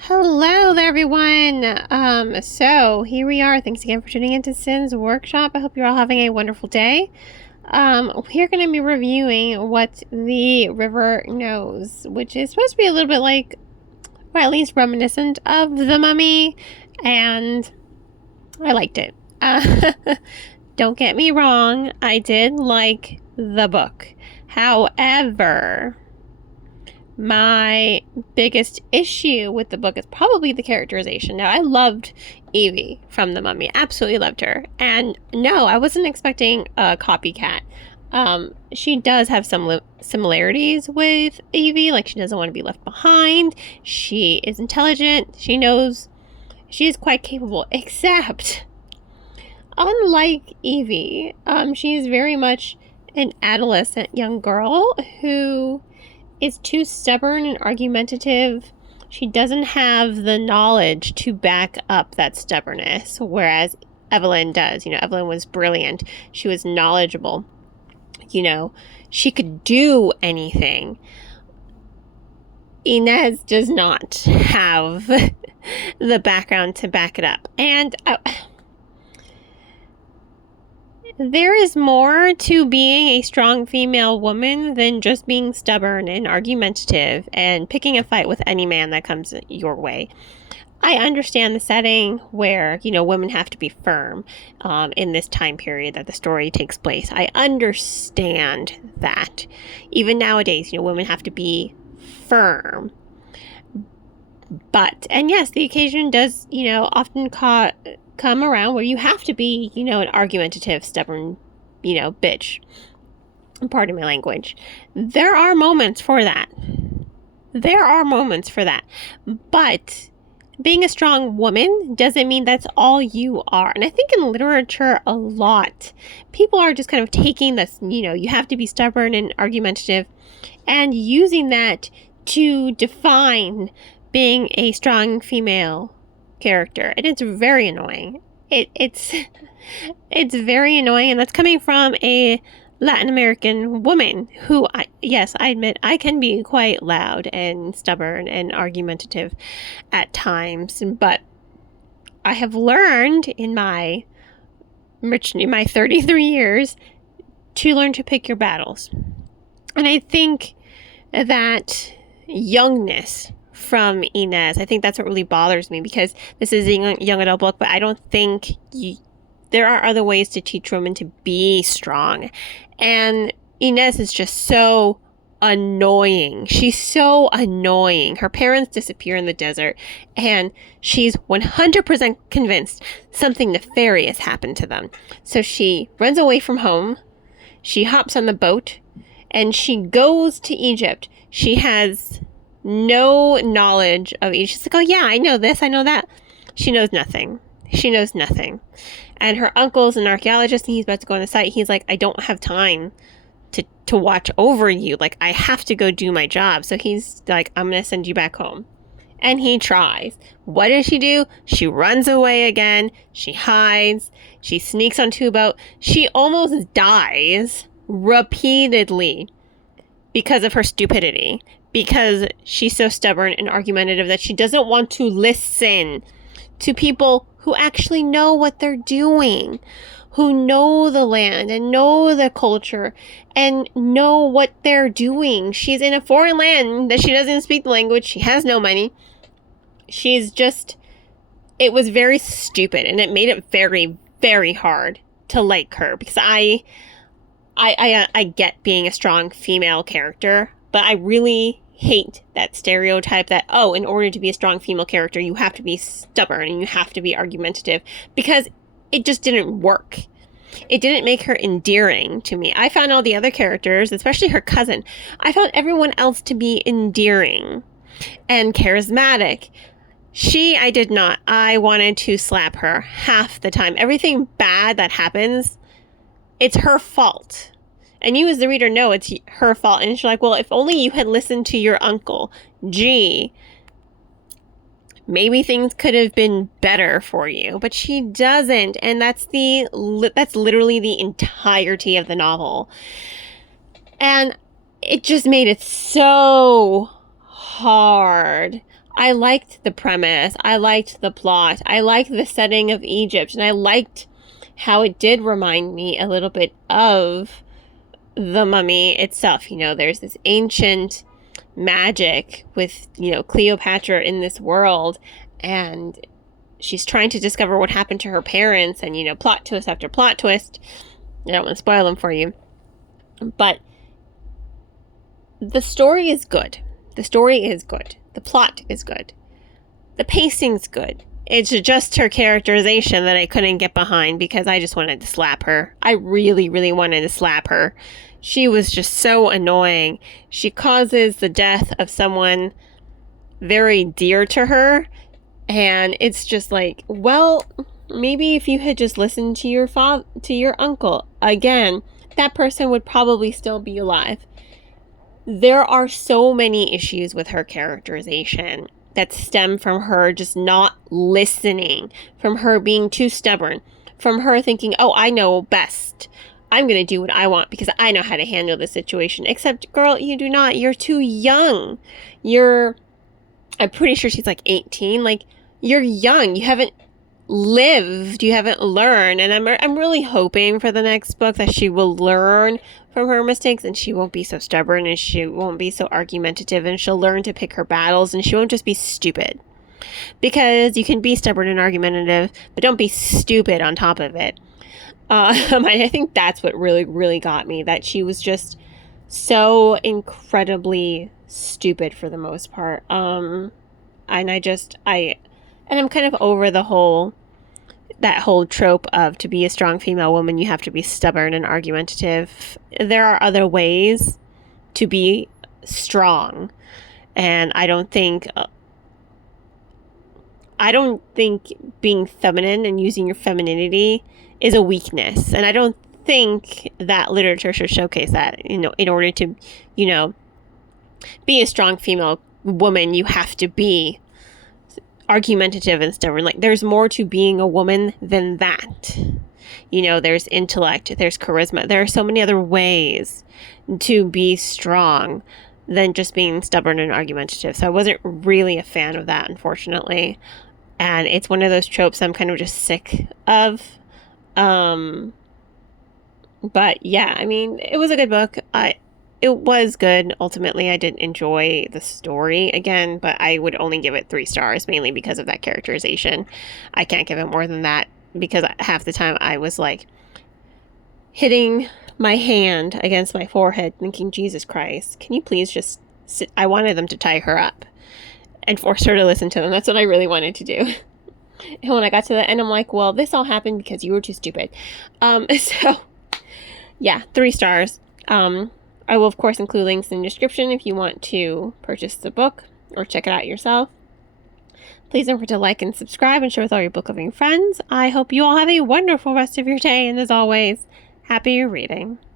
Hello there, everyone. So here we are. Thanks again for tuning into Sin's Workshop. I hope you're all having a wonderful day. We're going to be reviewing What the River Knows, which is supposed to be a little bit like, or at least reminiscent of The Mummy, and I liked it. Don't get me wrong, I did like the book. However, my biggest issue with the book is probably the characterization. Now, I loved Evie from The Mummy. Absolutely loved her. And no, I wasn't expecting a copycat. She does have some similarities with Evie. Like, she doesn't want to be left behind. She is intelligent. She knows she is quite capable. Except, unlike Evie, she is very much an adolescent young girl who is too stubborn and argumentative. She doesn't have the knowledge to back up that stubbornness, whereas Evelyn does. Evelyn was brilliant. She was knowledgeable. She could do anything. Inez does not have the background to back it up. And there is more to being a strong female woman than just being stubborn and argumentative and picking a fight with any man that comes your way. I understand the setting where, women have to be firm in this time period that the story takes place. I understand that. Even nowadays, women have to be firm. And yes, the occasion does, often come around where you have to be, an argumentative, stubborn, bitch. Pardon my language. There are moments for that. But being a strong woman doesn't mean that's all you are. And I think in literature a lot, people are just kind of taking this, you have to be stubborn and argumentative and using that to define being a strong female character, and it's very annoying. It's very annoying, and that's coming from a Latin American woman who, I admit, I can be quite loud and stubborn and argumentative at times, but I have learned in my 33 years to learn to pick your battles. And I think that youngness from Inez, I think that's what really bothers me, because this is a young adult book, but I don't think there are other ways to teach women to be strong. And Inez is just so annoying. She's so annoying. Her parents disappear in the desert, and she's 100% convinced something nefarious happened to them. So she runs away from home. She hops on the boat, and she goes to Egypt. She has no knowledge of Egypt. She's like, oh yeah, I know this, I know that. She knows nothing. And her uncle's an archaeologist, and he's about to go on the site. He's like, I don't have time to watch over you. Like, I have to go do my job. So he's like, I'm going to send you back home. And he tries. What does she do? She runs away again. She hides. She sneaks onto a boat. She almost dies repeatedly because of her stupidity. Because she's so stubborn and argumentative that she doesn't want to listen to people who actually know what they're doing, who know the land and know the culture and know what they're doing. She's in a foreign land that she doesn't speak the language. She has no money. It was very stupid, and it made it very, very hard to like her, because I get being a strong female character, but I really hate that stereotype that, in order to be a strong female character, you have to be stubborn and you have to be argumentative, because it just didn't work. It didn't make her endearing to me. I found all the other characters, especially her cousin, I found everyone else to be endearing and charismatic. I did not. I wanted to slap her half the time. Everything bad that happens, it's her fault. And you as the reader know it's her fault. And she's like, well, if only you had listened to your uncle. Gee, maybe things could have been better for you. But she doesn't. And that's literally the entirety of the novel. And it just made it so hard. I liked the premise. I liked the plot. I liked the setting of Egypt. And I liked how it did remind me a little bit of the Mummy itself. You know, there's this ancient magic with, you know, Cleopatra in this world, and she's trying to discover what happened to her parents, and, you know, plot twist after plot twist. I don't want to spoil them for you, but the story is good. The story is good. The plot is good. The pacing's good. It's just her characterization that I couldn't get behind, because I just wanted to slap her. I really, really wanted to slap her. She was just so annoying. She causes the death of someone very dear to her. And it's just like, well, maybe if you had just listened to your uncle, again, that person would probably still be alive. There are so many issues with her characterization that stem from her just not listening, from her being too stubborn, from her thinking, oh, I know best. I'm going to do what I want because I know how to handle the situation. Except, girl, you do not. You're too young. I'm pretty sure she's like 18. Like, you're young. You haven't lived. You haven't learned. And I'm really hoping for the next book that she will learn from her mistakes, and she won't be so stubborn, and she won't be so argumentative, and she'll learn to pick her battles, and she won't just be stupid. Because you can be stubborn and argumentative, but don't be stupid on top of it. I think that's what really, really got me, that she was just so incredibly stupid for the most part. And I'm kind of over that whole trope of, to be a strong female woman, you have to be stubborn and argumentative. There are other ways to be strong. And I don't think being feminine and using your femininity is a weakness. And I don't think that literature should showcase that. You know, in order to, you know, be a strong female woman, you have to be argumentative and stubborn. Like, there's more to being a woman than that. You know, there's intellect, there's charisma. There are so many other ways to be strong than just being stubborn and argumentative. So I wasn't really a fan of that, unfortunately. And it's one of those tropes I'm kind of just sick of. But yeah, I mean, it was a good book. It was good. Ultimately, I did enjoy the story again, but I would only give it 3 stars, mainly because of that characterization. I can't give it more than that, because half the time I was like hitting my hand against my forehead thinking, Jesus Christ, can you please just sit? I wanted them to tie her up and force her to listen to them. That's what I really wanted to do. And when I got to the end, I'm like, well, this all happened because you were too stupid. So yeah, 3 stars. I will, of course, include links in the description if you want to purchase the book or check it out yourself. Please don't forget to like and subscribe and share with all your book loving friends. I hope you all have a wonderful rest of your day, and as always, happy reading.